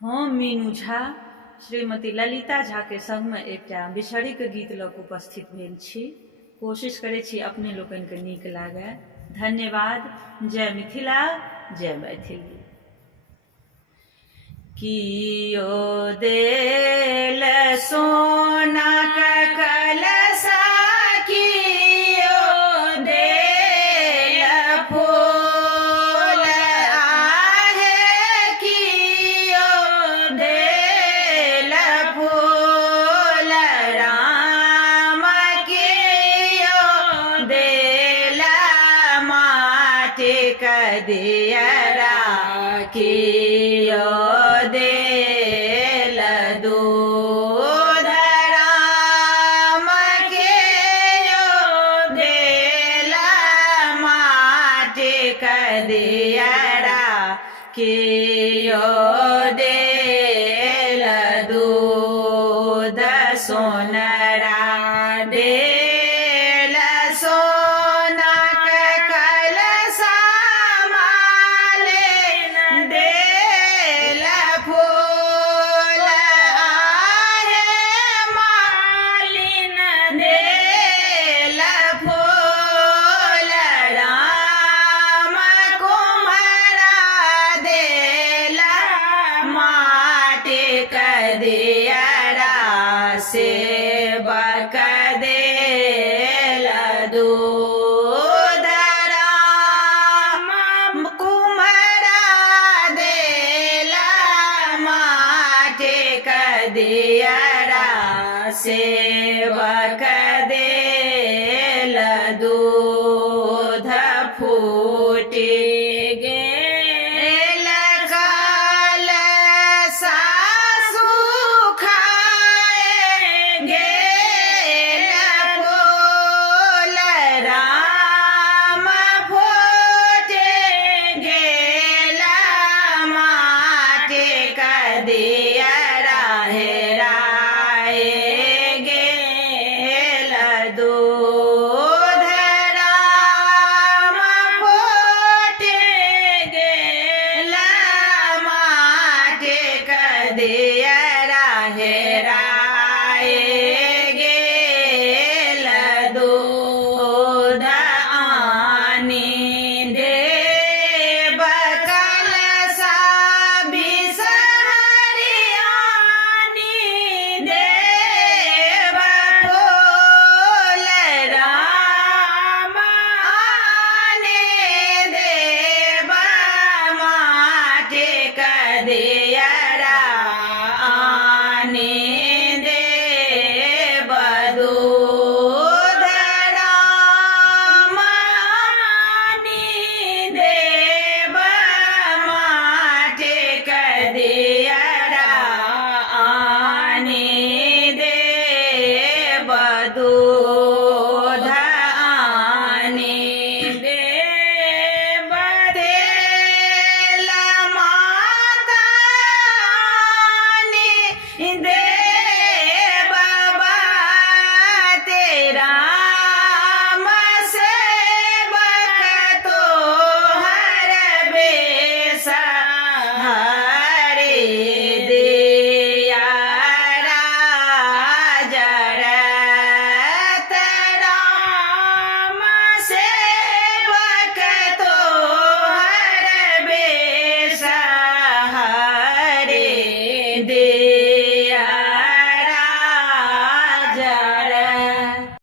हम मीनू झा श्रीमती ललिता झा के संग में एकटा बिछड़ी के गीत लऽ कऽ उपस्थित भेल छी। कोशिश करै छी अपने लोकनि के नीक लागय। धन्यवाद। जय मिथिला, जय मैथिली। कियो देल सोना के कलशा, कियो देल फूल आहे, कियो देल फूल राम, कियो देल माटी के दियरा, कियो देल दूध राम, कियो देल माटी के दियरा, कियो देल दूध सोनरा, देल सोना के कलशा, मालिन देल फूल आहे, मालिन देल फूल राम, कुम्हरा देल माटी के दियरा, सेवक देल दूध राम, कुम्हरा देल माटी के दियरा, सेवक देल दूध फूटि गेल कलशा, सुखाए गेल फूल राम, फूटि गेल माटी के दियरा, हेराए गेल दूध राम, फूटि गेल माटी के दियरा, हेराए गेल दूध आनी देब कलशा, बिसहरि आनी देब फूल राम, आनी देब माटी के दियरा, आनी देब दूध राम, आनी देब माटी के दियरा, आनी देब दूध, आनी देब तेल माता, आनी देब बाती राम, सेवक तोहर बेस हरि दिया जरत राम, सेवक तोहर बेस हरि दिया